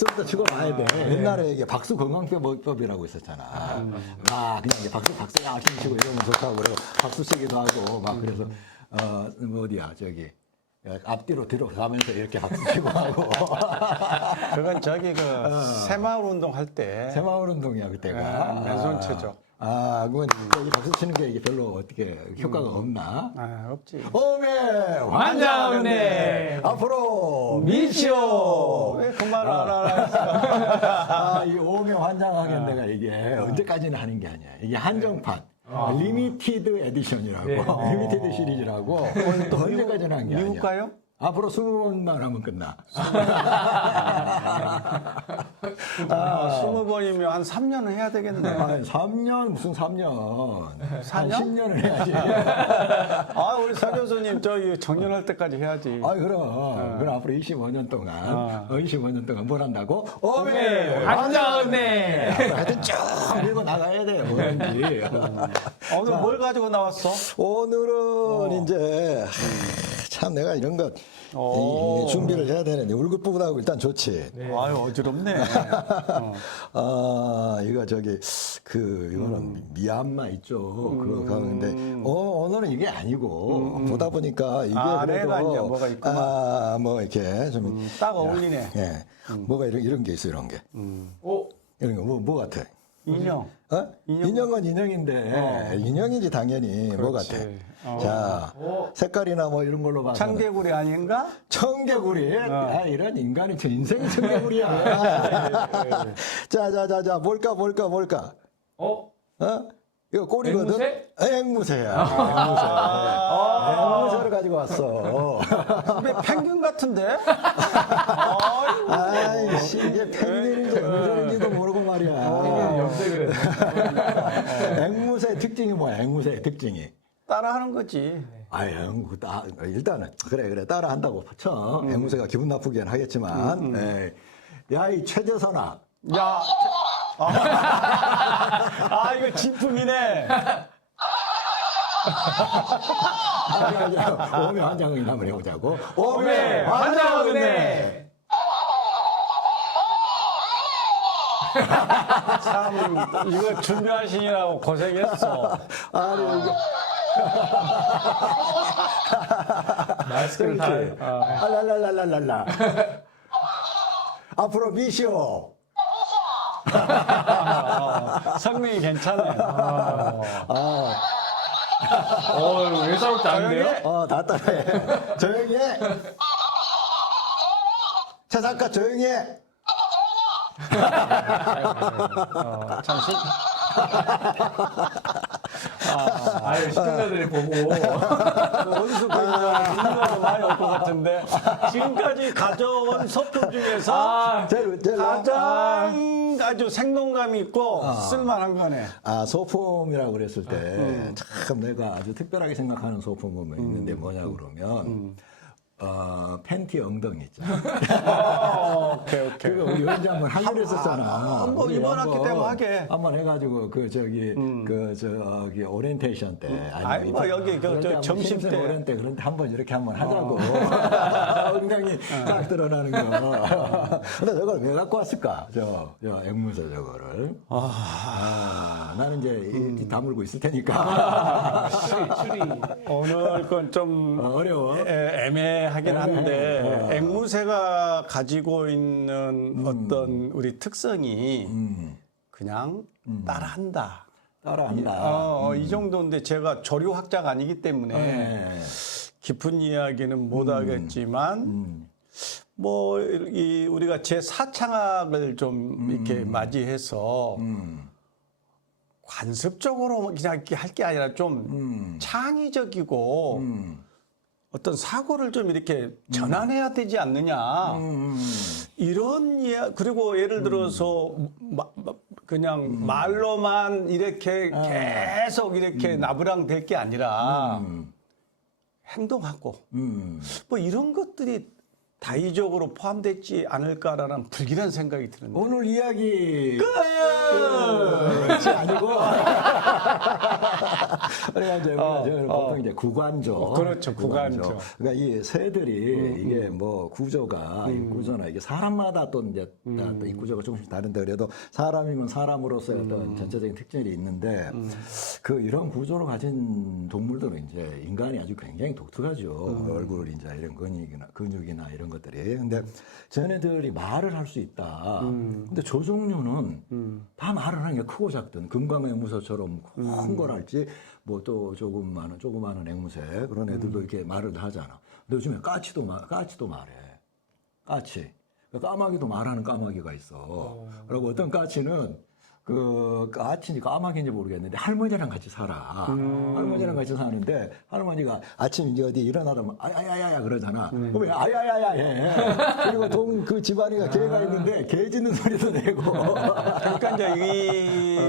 박수부터 치고 와야 돼. 옛날에 이게 박수 건강법이라고 있었잖아. 막 그냥 이게 박수 열심히 치고 이러면 좋다고 그래고 박수 치기도 하고 막 그래서 뭐 어디야 저기 앞뒤로 들어가면서 이렇게 박수 치고 하고. 그건 저기 그 새마을 운동 할 때 새마을 운동이야 그때가. 맨손체죠. 그건 여기 박수 치는 게 이게 별로 어떻게 효과가 없나? 없지. 오메 환장하네. 앞으로 미시오. 왜 그 말을 안 하나? 이 오메 환장하겠네가 이게 언제까지는 하는 게 아니야. 이게 한정판. 리미티드 에디션이라고 리미티드 시리즈라고 또 언제까지는 하는 게 아니야. 미국 가요? 앞으로 20번만 하면 끝나. 20번이면 한 3년은 해야 되겠네. 아니, 3년 무슨 3년? 4년? 10년을 해야지. 우리 사 교수님 저기 정년할 때까지 해야지. 그럼 앞으로 25년 동안 25년 동안 뭘 한다고? 오메 환장하네. 하여튼 쭉 밀고 나가야 돼. 뭐든지. 오늘 뭘 가지고 나왔어? 오늘은 이제 참 내가 이런 거 준비를 해야 되는데 울긋불긋하고 일단 좋지. 아유 어지럽네. 이거 저기 이거는 미얀마 있죠. 그거 가는데 오늘은 이게 아니고 보다 보니까 이게 내가 이제 그래도 뭐가 있구만. 뭐 이렇게 좀 딱 어울리네. 예. 뭐가 이런 게 있어 이런 게. 이런 거 뭐 같아? 인형. 인형은 인형인데 인형이지 당연히 뭐 같아. 자 색깔이나 뭐 이런 걸로 봐서 청개구리 아닌가? 청개구리. 이런 인간이 저 인생이 청개구리야. 자 뭘까? 이거 꼬리거든. 앵무새야. 앵무새를 가지고 왔어. 근데 펭귄 같은데? 아이씨 이게 펭귄인지 앵무새인지도 모르고 말이야. 염색을 했네. 앵무새의 특징이 뭐야? 앵무새의 특징이. 따라하는 거지. 일단은 그래 따라한다고 쳐. 앵무새가 기분 나쁘게는 하겠지만 야 이 최재선아. 야, 이거 진품이네. 오메 환장을 한번 해보자고. 오메 환장하네. 참, 이거 준비하시느라고 고생했어. 이거. 마스크를 다. 알랄랄랄랄라. 앞으로 미시오. 성능이 괜찮네. 외사롭지 않은데요? 다 따라해. 조용히 해. 차 잠깐 조용히 해. 잠시. 시청자들이 보고. 어디서 그런 많이 올 것 같은데. 지금까지 가져온 소품 중에서 제일 가장 아주 생동감 있고 쓸만한 거네. 소품이라고 그랬을 때 참 내가 아주 특별하게 생각하는 소품은 있는데 뭐냐 그러면 팬티 엉덩이 있잖아. 오케이. 그거 우리 언제 한번 하기로 했었잖아. 뭐 우리 이번 학기 한번 때문에 하게. 한번 해가지고 저기 오리엔테이션 때 아니면 뭐 여기 그럴 때 한번 점심 신입생 때. 오리엔 때 그런 때 한번 이렇게 한번 하자고. 엉덩이 딱 드러나는 거. 근데 저걸 왜 갖고 왔을까? 저 앵무새 저거를. 나는 이제 다물고 있을 테니까. 추리. 오늘 건 좀 어려워. 애매하긴 한데 앵무새가 가지고 있는 어떤 우리 특성이 그냥 따라한다. 따라한다. 이 정도인데 제가 조류학자가 아니기 때문에 깊은 이야기는 못 하겠지만 뭐 우리가 제4창학을 좀 이렇게 맞이해서 관습적으로 그냥 이렇게 할 게 아니라 좀 창의적이고 어떤 사고를 좀 이렇게 전환해야 되지 않느냐. 이런 그리고 예를 들어서 그냥 말로만 이렇게 계속 이렇게 나부랑 될 게 아니라 행동하고 뭐 이런 것들이 다의적으로 포함되지 않을까라는 불길한 생각이 드는데. 오늘 이야기 끝이 아니고 그러니까 이제 저는 보통 이제 구관조 그렇죠, 구관조. 그러니까 이 새들이 이게 뭐 구조가 이 구조나 이게 사람마다 또 이제 또 이 구조가 조금씩 다른데 그래도 사람이면 사람으로서의 어떤 전체적인 특징이 있는데 그 이런 구조를 가진 동물들은 이제 인간이 아주 굉장히 독특하죠. 얼굴 이제 이런 근육이나 이런 것들이. 근데 쟤네들이 말을 할 수 있다. 근데 저 종류는 다 말을 하는 게 크고 작든 금강의 무서처럼 큰 걸 할지 뭐 또 조그마한 앵무새 그런 애들도 이렇게 말을 다 하잖아. 근데 요즘에 까치도 말해. 까치. 까마귀도 말하는 까마귀가 있어. 그리고 어떤 까치는 그 까치인지 까마귀인지 모르겠는데 할머니랑 같이 살아. 할머니랑 같이 사는데 할머니가 아침 이제 어디 일어나다 보면 아야야야 그러잖아. 그러면 아야야야 해. 그리고 그 집안이가 개가 있는데 개 짖는 소리도 내고. 그러니까 이제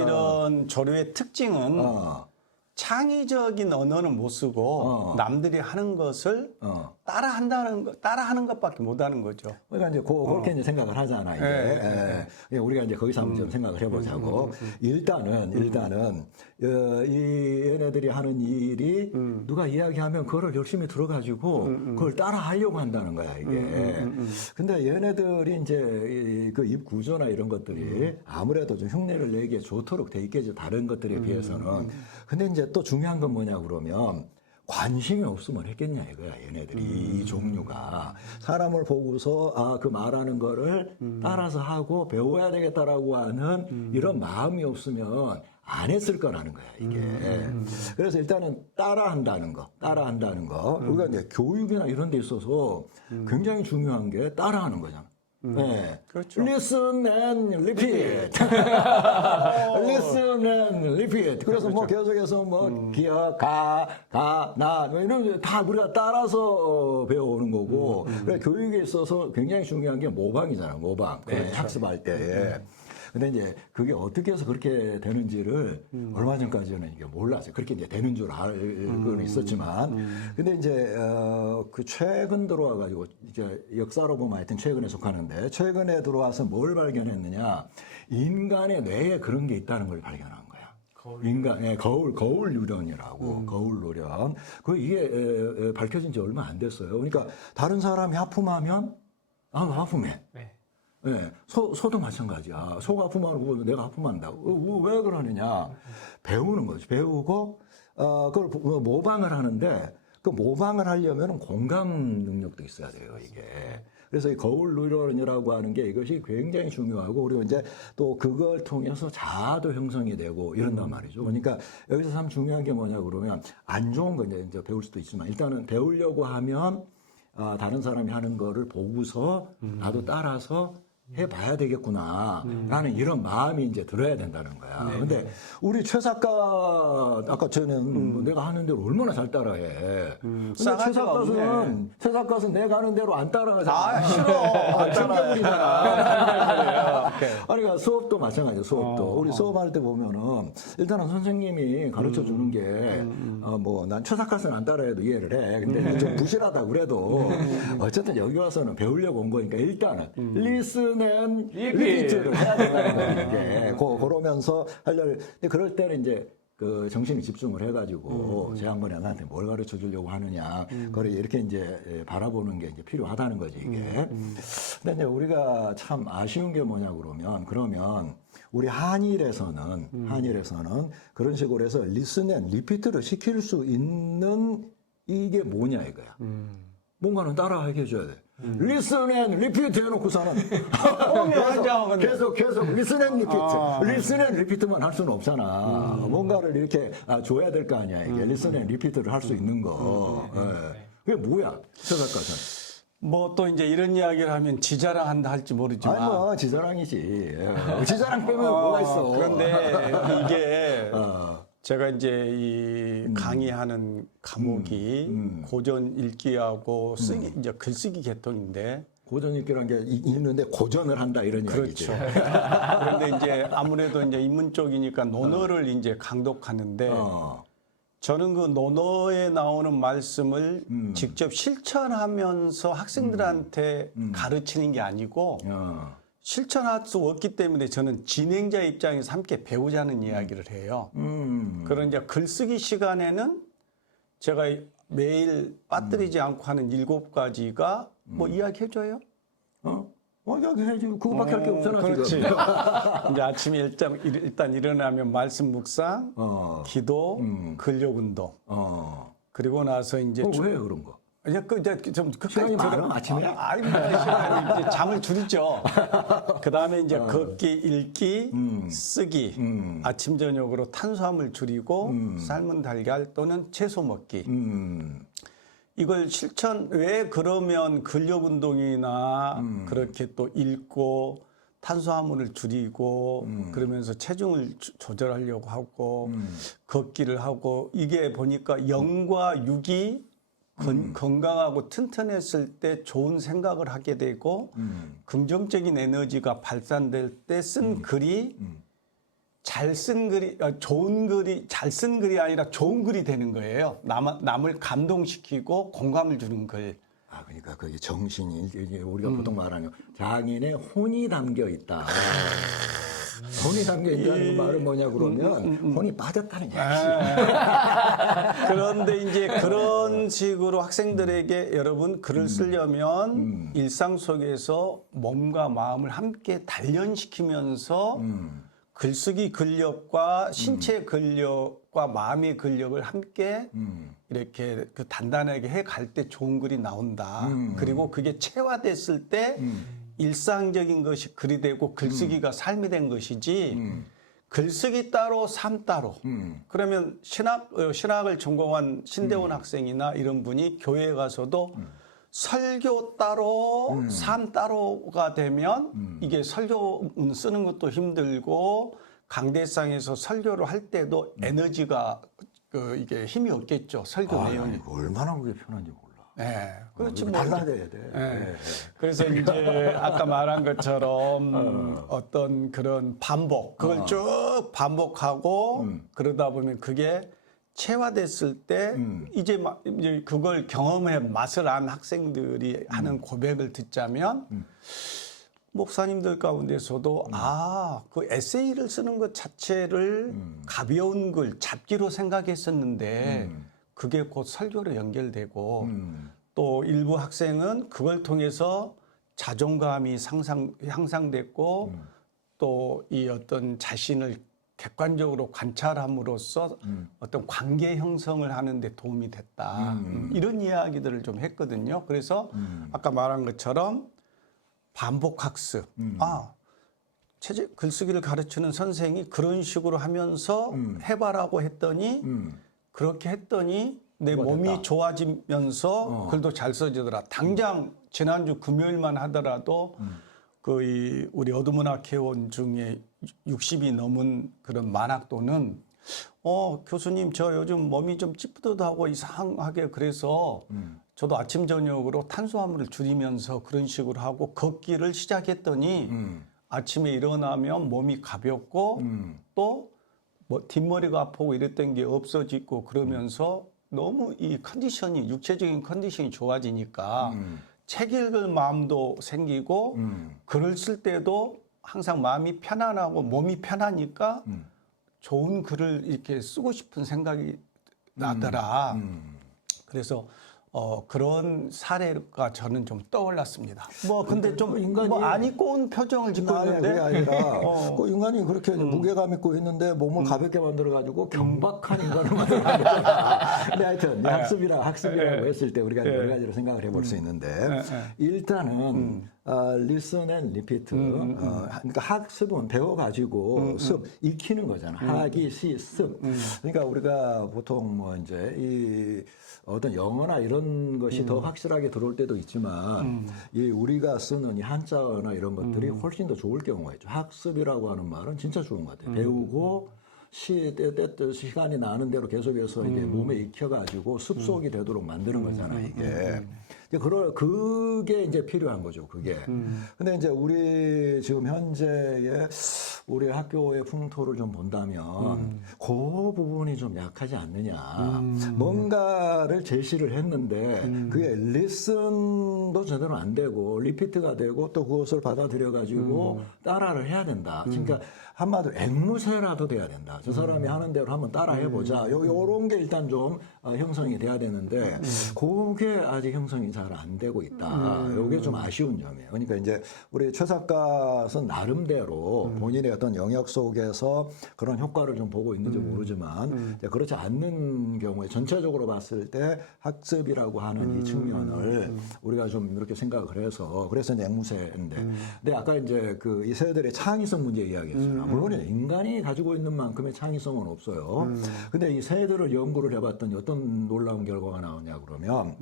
이런 조류의 특징은 창의적인 언어는 못 쓰고 남들이 하는 것을 따라하는 것밖에 못 하는 거죠. 그러니까 이제 그렇게 이제 생각을 하잖아. 이제 우리가 이제 거기서 한번 좀 생각을 해보자고. 일단은 이 얘네들이 하는 일이 누가 이야기하면 그거를 열심히 들어가지고 그걸 따라 하려고 한다는 거야 이게. 근데 얘네들이 이제 그 입 구조나 이런 것들이 아무래도 좀 흉내를 내기에 좋도록 돼 있겠죠. 다른 것들에 비해서는. 근데 이제 또 중요한 건 뭐냐 그러면. 관심이 없으면 했겠냐 이거야 얘네들이 이 종류가 사람을 보고서 그 말하는 거를 따라서 하고 배워야 되겠다라고 하는 이런 마음이 없으면 안 했을 거라는 거야 이게. 그래서 일단은 따라한다는 거 우리가 이제 교육이나 이런 데 있어서 굉장히 중요한 게 따라하는 거잖아. 네. 그렇죠. Listen and repeat. Listen and repeat. 그래서 뭐 계속해서 뭐 기억, 나 이런 다 우리가 따라서 배워오는 거고. 그래 교육에 있어서 굉장히 중요한 게 모방이잖아. 모방. 네. 학습할 때. 근데 이제 그게 어떻게 해서 그렇게 되는지를 얼마 전까지는 이게 몰랐어요. 그렇게 이제 되는 줄 알고는 있었지만. 근데 이제, 그 최근 들어와가지고 이제 역사로 보면 하여튼 최근에 속하는데 최근에 들어와서 뭘 발견했느냐. 인간의 뇌에 그런 게 있다는 걸 발견한 거야. 거울 누련이라고, 거울 누련. 이게 밝혀진 지 얼마 안 됐어요. 그러니까 다른 사람이 하품하면, 하품해. 네. 네, 소도 마찬가지야. 소가 하품하고 내가 하품한다고. 왜 그러느냐. 배우는 거지. 배우고, 그걸 모방을 하는데, 그 모방을 하려면 공감 능력도 있어야 돼요, 이게. 그래서 이 거울 누련이라고 하는 게 이것이 굉장히 중요하고, 그리고 이제 또 그걸 통해서 자아도 형성이 되고 이런단 말이죠. 그러니까 여기서 참 중요한 게 뭐냐 그러면 안 좋은 거 이제 배울 수도 있지만 일단은 배우려고 하면 다른 사람이 하는 거를 보고서 나도 따라서 해봐야 되겠구나 라는 이런 마음이 이제 들어야 된다는 거야. 근데 우리 최 작가 아까 전에 내가 하는 대로 얼마나 잘 따라해. 근데 최 작가는 내가 하는 대로 안 따라하잖아. 싫어. 챙겨버리잖아. 그러니까 수업도 마찬가지야. 수업도 우리 수업할 때 보면은 일단은 선생님이 가르쳐 주는 게 뭐 난 최 작가는 안 따라해도 이해를 해. 근데 좀 부실하다 그래도 어쨌든 여기 와서는 배우려고 온 거니까 일단은 listen 리피트를 해야 된다는 게 그러면서 하려고. 근데 그럴 때는 이제 그 정신이 집중을 해가지고 제 양반이 나한테 뭘 가르쳐 주려고 하느냐 그걸 이렇게 이제 바라보는 게 이제 필요하다는 거지 이게. 근데 이제 우리가 참 아쉬운 게 뭐냐 그러면 우리 한일에서는 그런 식으로 해서 리슨 리피트를 시킬 수 있는 이게 뭐냐 이거야. 뭔가는 따라하게 해줘야 돼. Listen and repeat 해놓고서는 계속 listen and repeat. Listen and repeat만 할 수는 없잖아. 뭔가를 이렇게 줘야 될 거 아니야. 이게 listen and repeat를 할 수 있는 거. 그게 뭐야? 최 작가는. 뭐 또 이제 이런 이야기를 하면 지자랑한다 할지 모르지만. 아니 뭐 지자랑이지. 지자랑 빼면 뭐가 있어. 그런데 이게 제가 이제 이 강의하는 과목이 고전 읽기하고 쓰기 이제 글쓰기 계통인데 고전 읽기라는 게 있는데 고전을 한다 이런 이야기지. 그렇죠. 그런데 이제 아무래도 이제 인문 쪽이니까 논어를 이제 강독하는데 저는 그 논어에 나오는 말씀을 직접 실천하면서 학생들한테 가르치는 게 아니고 실천할 수 없기 때문에 저는 진행자 입장에서 함께 배우자는 이야기를 해요. 그런 이제 글쓰기 시간에는 제가 매일 빠뜨리지 않고 하는 7가지가 뭐 이야기해줘요? 여기 해지 그거밖에 할 게 없잖아. 그렇지. 지금. 이제 아침에 일단 일어나면 말씀 묵상, 기도, 근력 운동. 그리고 나서 이제 왜 그런 거? 이제 좀 시간이 많아, 아침에? 아니 시간이 이제 잠을 줄이죠. 그 다음에 이제 걷기, 읽기, 쓰기, 아침 저녁으로 탄수화물 줄이고 삶은 달걀 또는 채소 먹기. 이걸 왜 그러면 근력 운동이나 그렇게 또 읽고 탄수화물을 줄이고 그러면서 체중을 조절하려고 하고 걷기를 하고 이게 보니까 0과 6이 건강하고 튼튼했을 때 좋은 생각을 하게 되고 긍정적인 에너지가 발산될 때 쓴 글이 잘 쓴 글이 좋은 글이 잘 쓴 글이 아니라 좋은 글이 되는 거예요. 남을 감동시키고 공감을 주는 글. 그러니까 그게 정신이 이게 우리가 보통 말하는 장인의 혼이 담겨 있다. 혼이 담겨 있다는 그 말은 뭐냐 그러면 혼이 빠졌다는 얘기지. 그런데 이제 그런 식으로 학생들에게 여러분 글을 쓰려면 일상 속에서 몸과 마음을 함께 단련시키면서 글쓰기 근력과 신체 근력과 마음의 근력을 함께 이렇게 그 단단하게 해 갈 때 좋은 글이 나온다. 그리고 그게 체화됐을 때 일상적인 것이 글이 되고 글쓰기가 삶이 된 것이지 글쓰기 따로 삶 따로. 그러면 신학을 전공한 신대원 학생이나 이런 분이 교회에 가서도 설교 따로 삶 따로가 되면 이게 설교 쓰는 것도 힘들고 강대상에서 설교를 할 때도 에너지가 이게 힘이 없겠죠. 설교 내용이. 얼마나 그게 편한지 몰라. 네, 그렇지 뭐. 달라져야 돼. 네. 그래서 이제 아까 말한 것처럼 어떤 그런 반복, 그걸 쭉 반복하고 그러다 보면 그게 체화됐을 때 이제 그걸 경험해 맛을 안 학생들이 하는 고백을 듣자면 목사님들 가운데서도 그 에세이를 쓰는 것 자체를 가벼운 글, 잡기로 생각했었는데 그게 곧 설교로 연결되고 또 일부 학생은 그걸 통해서 자존감이 향상됐고 또 이 어떤 자신을 객관적으로 관찰함으로써 어떤 관계 형성을 하는 데 도움이 됐다. 이런 이야기들을 좀 했거든요. 그래서 아까 말한 것처럼 반복 학습. 글쓰기를 가르치는 선생이 그런 식으로 하면서 해봐라고 했더니 그렇게 했더니 내 몸이 좋아지면서 글도 잘 써지더라. 당장 지난주 금요일만 하더라도 우리 어두문학회원 중에 60이 넘은 그런 만학도는 교수님 저 요즘 몸이 좀 찌뿌듯하고 이상하게 그래서 저도 아침 저녁으로 탄수화물을 줄이면서 그런 식으로 하고 걷기를 시작했더니 아침에 일어나면 몸이 가볍고 또 뭐 뒷머리가 아프고 이랬던 게 없어지고 그러면서 너무 이 컨디션이 육체적인 컨디션이 좋아지니까 책 읽을 마음도 생기고 글을 쓸 때도 항상 마음이 편안하고 몸이 편하니까 좋은 글을 이렇게 쓰고 싶은 생각이 나더라. 그래서 그런 사례가 저는 좀 떠올랐습니다. 근데 좀 인간이 안 입고 온 표정을 짓고 있는데 그게 아니라 그 인간이 그렇게 무게감 있고 있는데 몸을 가볍게 만들어 가지고 경박한 인간을 만들어 가지고 근데 하여튼 학습이라고 했을 때 우리가 여러 가지로 생각을 해볼 수 있는데 일단은 listen and repeat. 그러니까 학습은 배워가지고 익히는 거잖아. 하기, 시, 습. 그러니까 우리가 보통 뭐 이제 이 어떤 영어나 이런 것이 더 확실하게 들어올 때도 있지만 이 우리가 쓰는 이 한자어나 이런 것들이 훨씬 더 좋을 경우가 있죠. 학습이라고 하는 말은 진짜 좋은 것 같아요. 배우고 시간이 나는 대로 계속해서 이게 몸에 익혀가지고 습속이 되도록 만드는 거잖아, 이게. 그게 이제 필요한 거죠, 그게. 근데 이제 우리 지금 현재의 우리 학교의 풍토를 좀 본다면 그 부분이 좀 약하지 않느냐. 뭔가를 제시를 했는데 그게 리슨도 제대로 안 되고 리피트가 되고 또 그것을 받아들여 가지고 따라를 해야 된다. 그러니까 한마디로 앵무새라도 돼야 된다. 저 사람이 하는 대로 한번 따라 해보자. 요런 게 일단 좀 형성이 돼야 되는데 그게 아직 형성이 잘 안 되고 있다. 요게 좀 아쉬운 점이에요. 그러니까 이제 우리 최 작가는 나름대로 본인의 어떤 영역 속에서 그런 효과를 좀 보고 있는지 모르지만 이제 그렇지 않는 경우에 전체적으로 봤을 때 학습이라고 하는 이 측면을 우리가 좀 이렇게 생각을 해서 그래서 이제 앵무새인데 근데 아까 이제 그 이 세대들의 창의성 문제 이야기했어요. 물론 인간이 가지고 있는 만큼의 창의성은 없어요. 근데 이 세대를 연구를 해봤더니 어떤 놀라운 결과가 나오냐 그러면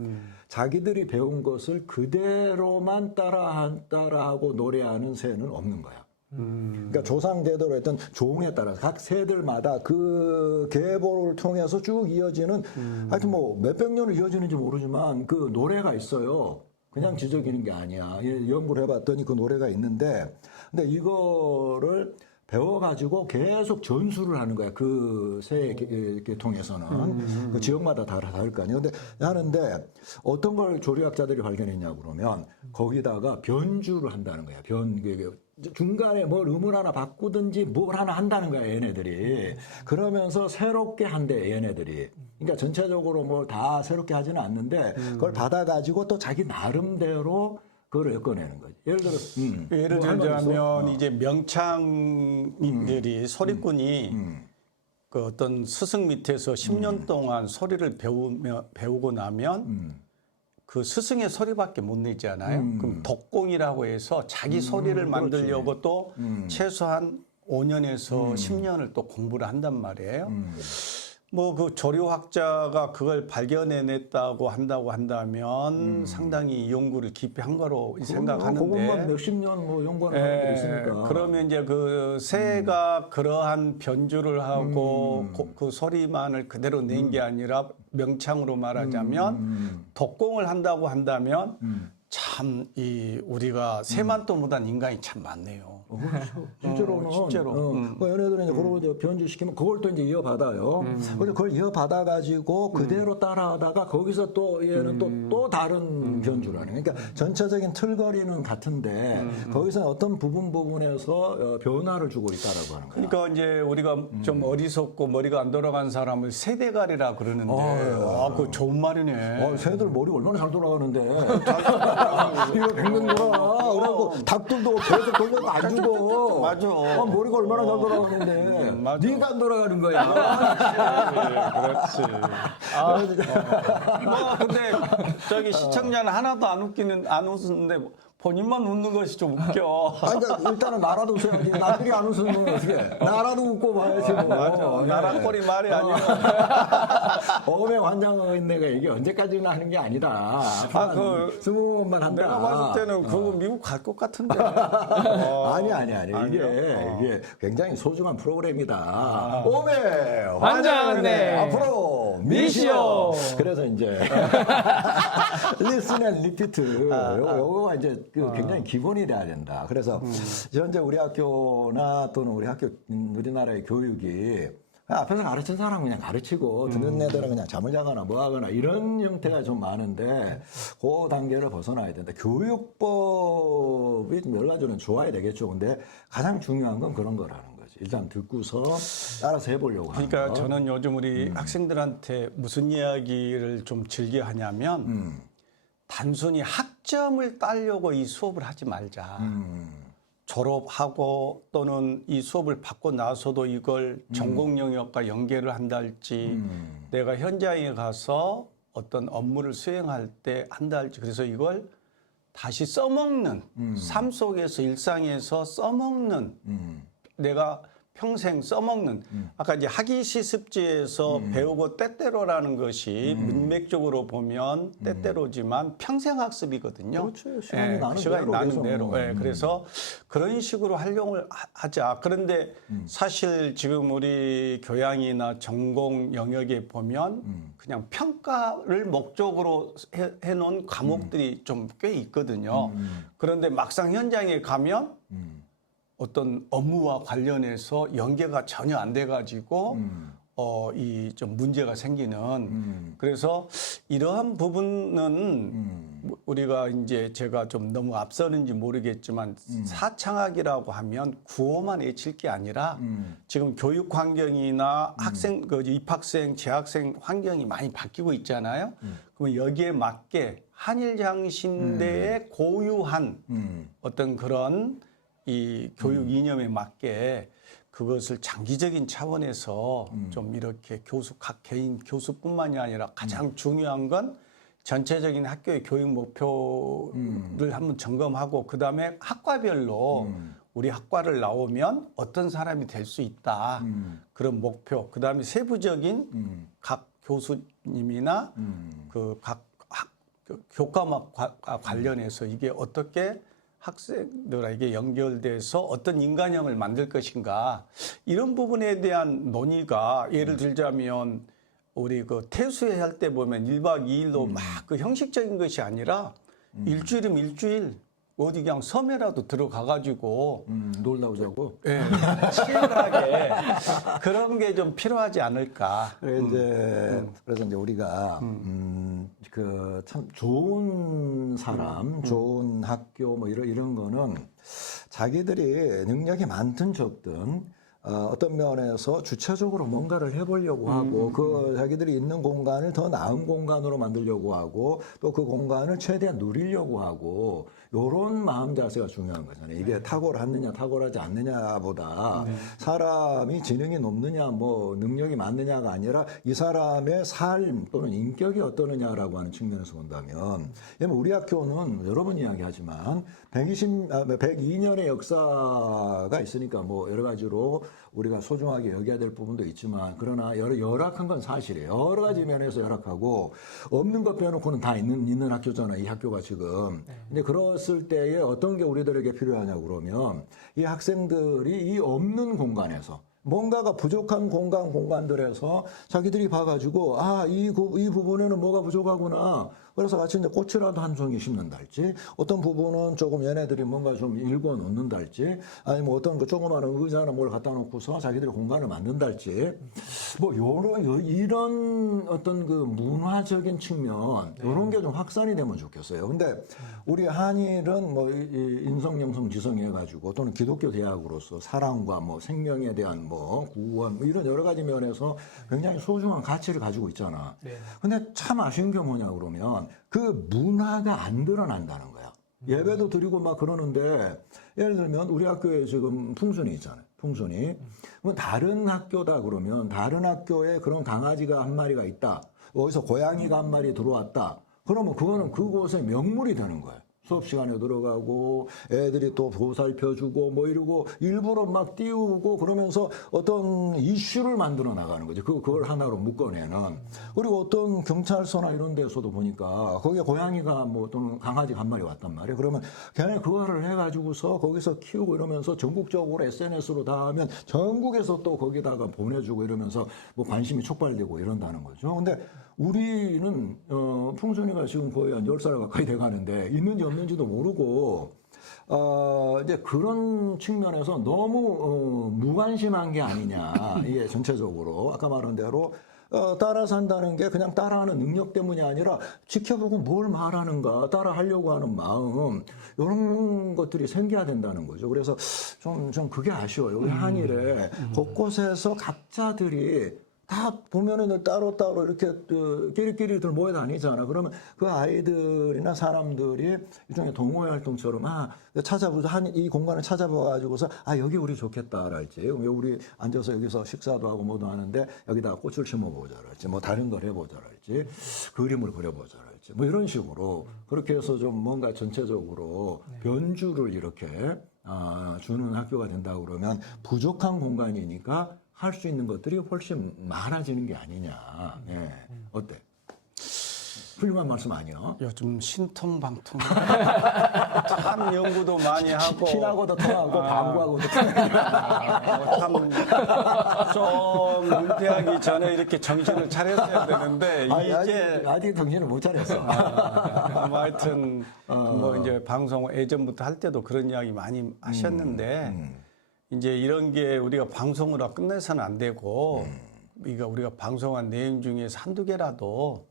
자기들이 배운 것을 그대로만 따라하고 노래하는 새는 없는 거야. 그러니까 조상대대로 했던 종에 따라서 각 세들마다 그 계보를 통해서 쭉 이어지는 하여튼 뭐 몇백 년을 이어지는지 모르지만 그 노래가 있어요. 그냥 지저귀는 게 아니야. 연구를 해봤더니 그 노래가 있는데 근데 이거를 배워가지고 계속 전수를 하는 거야. 그 새 계통에서는. 그 지역마다 다를 거 아니에요. 근데 하는데 어떤 걸 조리학자들이 발견했냐 그러면 거기다가 변주를 한다는 거야. 중간에 뭘 음을 하나 바꾸든지 뭘 하나 한다는 거야, 얘네들이. 그러면서 새롭게 한대, 얘네들이. 그러니까 전체적으로 뭐 다 새롭게 하지는 않는데 그걸 받아가지고 또 자기 나름대로 그걸 엮어내는 거지. 예를 들어, 예를 뭐 들자면 이제 명창인들이 소리꾼이 그 어떤 스승 밑에서 10년 동안 소리를 배우고 나면 그 스승의 소리밖에 못 내잖아요. 그럼 덕공이라고 해서 자기 소리를 만들려고 또 최소한 5년에서 10년을 또 공부를 한단 말이에요. 뭐 그 조류학자가 그걸 발견해냈다고 한다면 상당히 이 연구를 깊이 한 거로 생각하는데 그것만 몇십 년 뭐 연구하는 사람들이 있으니까. 그러면 이제 그 새가 그러한 변주를 하고 그 소리만을 그대로 낸 게 아니라 명창으로 말하자면 독공을 한다고 한다면 참 이 우리가 새만도 못한 인간이 참 많네요. 그렇죠. 실제로는. 실제로. 그 얘네들은 이제 그걸 이제 변주시키면 그걸 또 이제 이어받아요. 근데 그걸 이어받아가지고 그대로 따라하다가 거기서 또 얘는 또 다른 변주를 하는. 그러니까 전체적인 틀거리는 같은데 거기서 어떤 부분에서 변화를 주고 있다라고 하는 거야. 그러니까 이제 우리가 좀 어리석고 머리가 안 돌아간 사람을 세대가리라 그러는데 그거 좋은 말이네. 새들 머리 얼마나 잘 돌아가는데. 이거 백년 돌아. 그래갖고 닭들도 계속 돌려도 안 죽어. 맞아. 머리가 얼마나 잘 돌아가는데. 맞아. 네가 안 돌아가는 거야. 그렇지. 뭐 근데 저기 시청자는 하나도 안 웃는데 본인만 웃는 것이 좀 웃겨. 아니, 그러니까 일단은 나라도 웃어야지. 남들이 안 웃으면 어떻게 나라도 웃고 봐야지. 뭐. 맞아. 나랑 꼴이 말이 아니고. 어음의 환장인데가 이게 언제까지나 하는 게 아니다. 그 20번만 한다. 내가 봤을 때는 그거 미국 갈 것 같은데. 아니. 이게 굉장히 소중한 프로그램이다. 오메 환장하네. 앞으로 미시오. 그래서 이제 리슨 앤 리피트 요거가 이제 그 굉장히 기본이 돼야 된다. 그래서 현재 우리 학교나 또는 우리나라의 교육이 앞에서 가르친 사람은 그냥 가르치고 듣는 애들은 그냥 잠을 자거나 뭐 하거나 이런 형태가 좀 많은데 그 단계를 벗어나야 된다. 교육법이 여러 가지는 좋아야 되겠죠. 근데 가장 중요한 건 그런 거라는 거지. 일단 듣고서 따라서 해보려고 하는 그러니까 거. 저는 요즘 우리 학생들한테 무슨 이야기를 좀 즐겨 하냐면 단순히 학점을 따려고 이 수업을 하지 말자. 졸업하고 또는 이 수업을 받고 나서도 이걸 전공 영역과 연계를 한다 할지 내가 현장에 가서 어떤 업무를 수행할 때 한다 할지 그래서 이걸 다시 써먹는 삶 속에서 일상에서 써먹는 내가 평생 써먹는 아까 이제 학위 시습지에서 배우고 때때로라는 것이 문맥적으로 보면 때때로지만 평생 학습이거든요. 그렇죠. 시간이 나는 시간이 나는 대로. 대로. 그래서 그런 식으로 활용을 하자. 그런데 사실 지금 우리 교양이나 전공 영역에 보면 그냥 평가를 목적으로 해놓은 과목들이 좀 꽤 있거든요. 그런데 막상 현장에 가면 어떤 업무와 관련해서 연계가 전혀 안 돼가지고 이 좀 문제가 생기는 그래서 이러한 부분은 우리가 이제 제가 좀 너무 앞서는지 모르겠지만 사창학이라고 하면 구호만 외칠 게 아니라 지금 교육 환경이나 학생 그 입학생 재학생 환경이 많이 바뀌고 있잖아요. 그러면 여기에 맞게 한일장신대의 고유한 어떤 그런 이 교육 이념에 맞게 그것을 장기적인 차원에서 좀 이렇게 각 개인 교수뿐만이 아니라 가장 중요한 건 전체적인 학교의 교육 목표를 한번 점검하고 그다음에 학과별로 우리 학과를 나오면 어떤 사람이 될 수 있다. 그런 목표. 그다음에 세부적인 각 교수님이나 그 각 교과목과 관련해서 이게 어떻게 학생들에게 연결돼서 어떤 인간형을 만들 것인가 이런 부분에 대한 논의가 예를 들자면 우리 그 태수회 할 때 보면 1박 2일로 막 그 형식적인 것이 아니라 일주일이면 일주일 어디 그냥 섬에라도 들어가 가지고 놀다 오자고. 예, 치열하게 그런 게 좀 필요하지 않을까. 그래서 이제 우리가 그 참 좋은 사람, 좋은 학교 뭐 이런 거는 자기들이 능력이 많든 적든 어떤 면에서 주체적으로 뭔가를 해보려고 하고 그 자기들이 있는 공간을 더 나은 공간으로 만들려고 하고 또 그 공간을 최대한 누리려고 하고 요런 마음 자세가 중요한 거잖아요. 이게 탁월하느냐 탁월하지 않느냐보다 사람이 지능이 높느냐 뭐 능력이 많느냐가 아니라 이 사람의 삶 또는 인격이 어떠느냐라고 하는 측면에서 본다면 우리 학교는 여러 번 이야기하지만 102년의 역사가 있으니까 뭐 여러 가지로 우리가 소중하게 여겨야 될 부분도 있지만 그러나 열악한 건 사실이에요. 여러 가지 면에서 열악하고 없는 것 빼놓고는 다 있는 학교잖아요. 이 학교가 지금. 근데 그랬을 때에 어떤 게 우리들에게 필요하냐고 그러면 이 학생들이 이 없는 공간에서 뭔가가 부족한 공간들에서 자기들이 봐가지고 이 부분에는 뭐가 부족하구나. 그래서 같이 이제 꽃이라도 한 종이 심는달지, 어떤 부분은 조금 얘네들이 뭔가 좀 읽어 놓는달지, 아니면 뭐 어떤 그 조그마한 의자나 뭘 갖다 놓고서 자기들이 공간을 만든달지, 뭐 이런 어떤 그 문화적인 측면, 이런 게 좀 확산이 되면 좋겠어요. 근데 우리 한일은 뭐 인성, 영성, 지성 해가지고 또는 기독교 대학으로서 사랑과 뭐 생명에 대한 뭐 구원 뭐 이런 여러 가지 면에서 굉장히 소중한 가치를 가지고 있잖아. 근데 참 아쉬운 게 뭐냐 그러면 그 문화가 안 드러난다는 거야. 예배도 드리고 막 그러는데 예를 들면 우리 학교에 지금 풍순이 있잖아요. 풍순이. 그럼 다른 학교다 그러면 다른 학교에 그런 강아지가 한 마리가 있다. 어디서 고양이가 한 마리 들어왔다. 그러면 그거는 그곳의 명물이 되는 거예요. 수업 시간에 들어가고 애들이 또 보살펴주고 뭐 이러고 일부러 막 띄우고 그러면서 어떤 이슈를 만들어 나가는 거죠. 그걸 하나로 묶어내는. 그리고 어떤 경찰서나 이런 데서도 보니까 거기에 고양이가 뭐 또는 강아지가 한 마리 왔단 말이에요. 그러면 걔네 그거를 해가지고서 거기서 키우고 이러면서 전국적으로 SNS로 다 하면 전국에서 또 거기다가 보내주고 이러면서 뭐 관심이 촉발되고 이런다는 거죠. 근데 우리는 풍순이가 지금 거의 한 10살 가까이 돼가는데 있는지 없는지도 모르고 이제 그런 측면에서 너무 무관심한 게 아니냐. 이게 전체적으로 아까 말한 대로 따라 산다는 게 그냥 따라하는 능력 때문이 아니라 지켜보고 뭘 말하는가 따라하려고 하는 마음 이런 것들이 생겨야 된다는 거죠. 그래서 좀 그게 아쉬워요. 우리 한일에 곳곳에서 각자들이 다 보면은 따로따로 이렇게 끼리끼리들 모여 다니잖아. 그러면 그 아이들이나 사람들이 일종의 동호회 활동처럼 찾아보자 이 공간을 찾아봐가지고서 여기 우리 좋겠다랄지 우리 앉아서 여기서 식사도 하고 뭐도 하는데 여기다가 꽃을 심어보자랄지 뭐 다른 걸 해보자랄지 그림을 그려보자랄지 뭐 이런 식으로 그렇게 해서 좀 뭔가 전체적으로 변주를 이렇게 주는 학교가 된다고 그러면 부족한 공간이니까 할 수 있는 것들이 훨씬 많아지는 게 아니냐. 예. 어때? 훌륭한 말씀 아니야? 요즘 신통방통 참 연구도 많이 하고 신하고도 통하고 방구하고도 통하고 참 은퇴하기 전에 이렇게 정신을 차렸어야 되는데 이제 아직 정신을 못 차렸어. 하여튼 뭐 이제 방송 예전부터 할 때도 그런 이야기 많이 하셨는데 이제 이런 게 우리가 방송으로 끝내서는 안 되고, 이거 우리가 방송한 내용 중에서 한두 개라도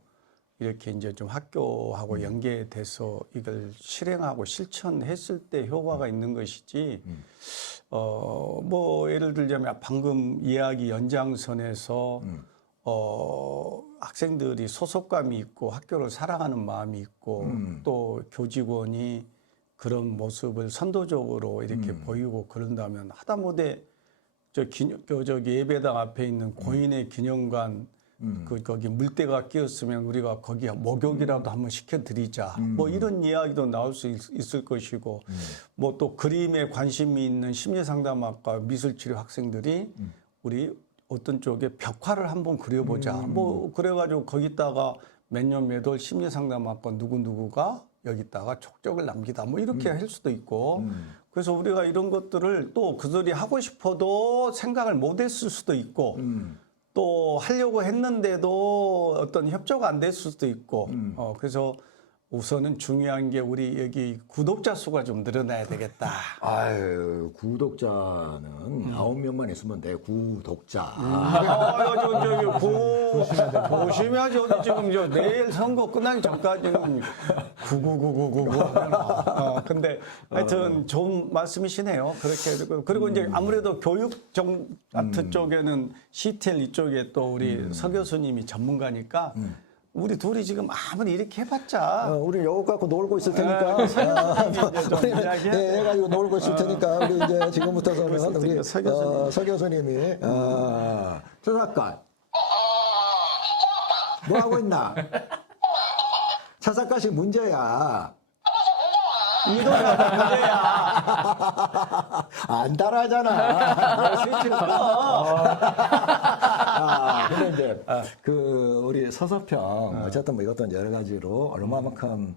이렇게 이제 좀 학교하고 연계돼서 이걸 실행하고 실천했을 때 효과가 있는 것이지, 뭐 예를 들자면 방금 이야기 연장선에서 학생들이 소속감이 있고 학교를 사랑하는 마음이 있고 또 교직원이 그런 모습을 선도적으로 이렇게 보이고 그런다면 하다못해 저기 예배당 앞에 있는 고인의 기념관 거기 물때가 끼었으면 우리가 거기 목욕이라도 한번 시켜드리자. 뭐 이런 이야기도 나올 수 있을 것이고, 뭐 또 그림에 관심이 있는 심리상담학과 미술치료 학생들이 우리 어떤 쪽에 벽화를 한번 그려보자. 뭐 그래가지고 거기다가 몇 년 몇 월 심리상담학과 누구누구가 여기다가 촉적을 남기다. 뭐 이렇게 할 수도 있고. 그래서 우리가 이런 것들을 또 그들이 하고 싶어도 생각을 못 했을 수도 있고, 또 하려고 했는데도 어떤 협조가 안 됐을 수도 있고, 그래서 우선은 중요한 게 우리 여기 구독자 수가 좀 늘어나야 되겠다. 아유, 구독자는 9명만 있으면 돼, 구독자. 조심해야죠. 지금 내일 선거 끝나기 전까지는 99999. 근데 하여튼 좋은 말씀이시네요. 그렇게. 그리고 이제 아무래도 교육정 같은 쪽에는 CTL 이쪽에 또 우리 서 교수님이 전문가니까 우리 둘이 지금 아무리 이렇게 해봤자 우리 요거 갖고 놀고 있을 테니까. 네, 해가지고 놀고 있을 테니까. 우리 이제 지금부터서는 우리 서 교수님이, 조 작가. 뭐 하고 있나? 차 작가식 문제야. 이거가 문제야. 안 따라하잖아. 근데 이제 그 우리 서서평 어쨌든 뭐 이것도 여러 가지로 얼마만큼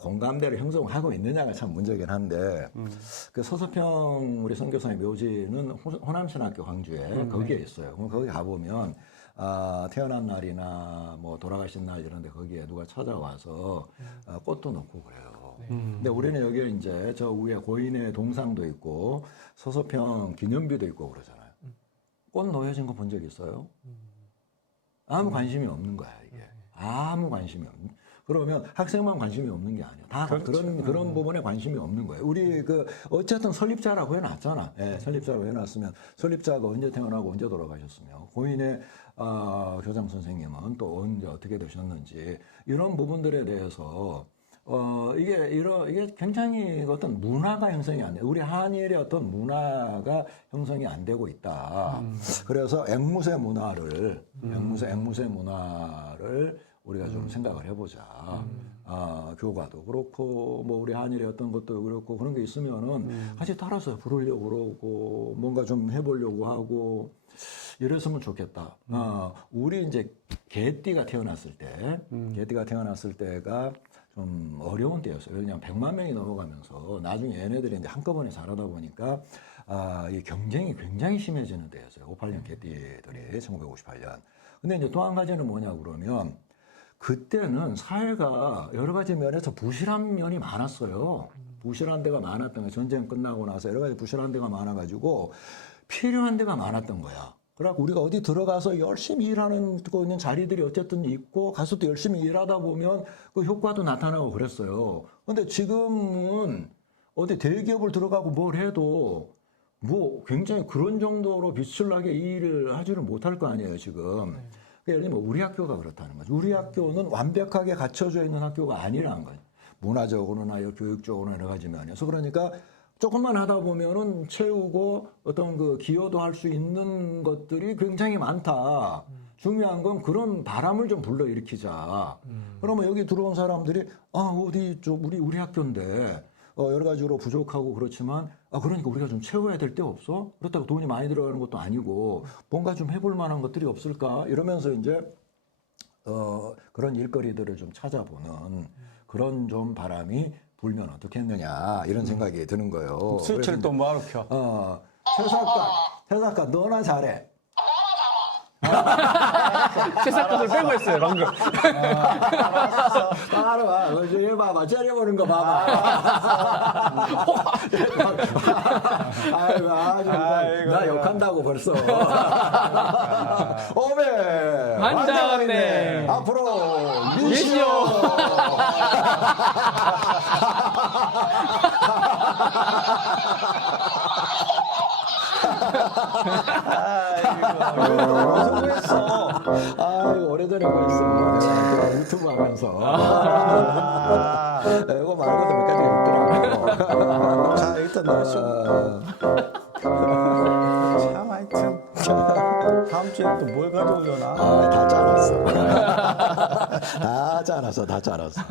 공감대를 형성하고 있느냐가 참 문제긴 한데 그 서서평 우리 선교사의 묘지는 호남신학교 광주에 거기에 있어요. 그럼 거기 가보면 태어난 날이나 뭐 돌아가신 날 이런데 거기에 누가 찾아와서 꽃도 넣고 그래요. 근데 우리는 여기에 이제 저 위에 고인의 동상도 있고 서서평 기념비도 있고 그러잖아요. 꽃 놓여진 거 본 적 있어요? 아무 관심이 없는 거야 이게. 아무 관심이 없는. 그러면 학생만 관심이 없는 게 아니야. 다 그런 부분에 관심이 없는 거예요. 우리 어쨌든 설립자라고 해놨잖아. 예, 설립자라고 해놨으면 설립자가 언제 태어나고 언제 돌아가셨으며 고인의 교장 선생님은 또 언제 어떻게 되셨는지 이런 부분들에 대해서 이게 굉장히 어떤 문화가 형성이 안 돼. 우리 한일의 어떤 문화가 형성이 안 되고 있다. 그래서 앵무새 문화를 우리가 좀 생각을 해보자. 교과도 그렇고, 뭐, 우리 한일의 어떤 것도 그렇고, 그런 게 있으면은 같이 따라서 부르려고 그러고, 뭔가 좀 해보려고 하고, 이랬으면 좋겠다. 우리 이제 개띠가 태어났을 때가 좀 어려운 때였어요. 왜냐하면 100만 명이 넘어가면서 나중에 얘네들이 이제 한꺼번에 자라다 보니까 이 경쟁이 굉장히 심해지는 때였어요. 58년 개띠들이 1958년. 근데 이제 또 한 가지는 뭐냐 그러면 그때는 사회가 여러 가지 면에서 부실한 면이 많았어요. 부실한 데가 많았던 거예요. 전쟁 끝나고 나서 여러 가지 부실한 데가 많아가지고 필요한 데가 많았던 거야. 그래갖고 우리가 어디 들어가서 열심히 일하는 있는 자리들이 어쨌든 있고 가서 또 열심히 일하다 보면 그 효과도 나타나고 그랬어요. 근데 지금은 어디 대기업을 들어가고 뭘 해도 뭐 굉장히 그런 정도로 빛을 나게 일을 하지를 못할 거 아니에요, 지금. 예를 들면 우리 학교가 그렇다는 거죠. 우리 학교는 완벽하게 갖춰져 있는 학교가 아니라는 거예요. 문화적으로나 교육적으로나 여러 가지 면에서. 그러니까 조금만 하다 보면은 채우고 어떤 그 기여도 할 수 있는 것들이 굉장히 많다. 중요한 건 그런 바람을 좀 불러일으키자. 그러면 여기 들어온 사람들이 어디 우리 학교인데 여러 가지로 부족하고 그렇지만 그러니까 우리가 좀 채워야 될 데 없어? 그렇다고 돈이 많이 들어가는 것도 아니고 뭔가 좀 해볼 만한 것들이 없을까? 이러면서 이제 그런 일거리들을 좀 찾아보는 그런 좀 바람이 불면 어떻겠느냐 이런 생각이 드는 거예요. 스위치를 또 뭐하러 켜? 최 작가 너나 잘해. 새싹것을 빼고 했어요 방금. 봐봐, 어제 봐봐, 째려보는 거 봐봐. 아이고, 나 욕한다고 벌써. 오메, 환장하네. 앞으로 미시오. 미시오. 성공했어. 아이고, 오래전에 그랬어. 내가 유튜브 하면서. 이거 말고도 몇 가지가 있더라고. 자, 일단 넣으시고. 참, 하여튼. 다음 주에 또 뭘 가져오려나? 다 짜놨어. 다 짜놨어.